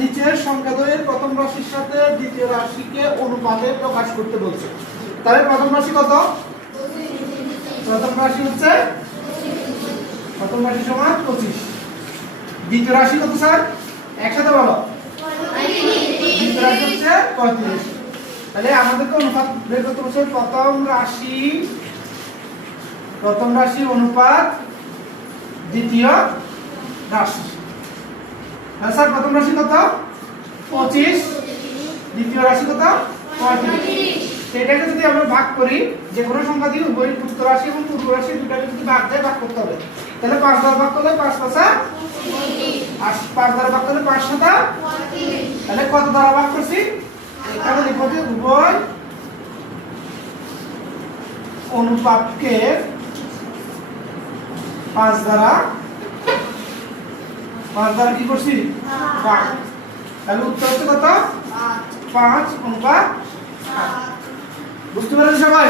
নিচের সংখ্যাদ্বয়ের প্রথম রাশির সাথে দ্বিতীয় রাশিকে অনুপাতে প্রকাশ করতে বলছে। তাহলে প্রথম রাশি কত? প্রথম রাশি হচ্ছে প্রথম রাশি সমান 25। দ্বিতীয় রাশি কত স্যার? একসাথে বলো। দ্বিতীয় রাশি হচ্ছে 35। তাহলে আমাদেরকে অনুপাত বের করতে বলছে প্রথম রাশি অনুপাত দ্বিতীয় রাশি। হ্যাঁ স্যার, প্রথম রাশি কত? 25, দ্বিতীয় রাশি কত? 35। এটাকে যদি আমরা ভাগ করি, যে কোনো সংখ্যা দিয়ে উভয় উত্তর রাশি এবং পূর্ব রাশি দুটাকে যদি ভাগ যায়, ভাগ করতে হবে। তাহলে 5 দ্বারা ভাগ করলে 5 5 আর 5 দ্বারা ভাগ করলে 5 7 তাহলে কত দ্বারা ভাগ করছি? এখানে লিখব যে উভয় অনুপাতকে 5 দ্বারা কি করছি? ভাগ। তাহলে উত্তর হচ্ছে কত? 5 অনুপাত 7। বুঝতে পারলেন সবাই?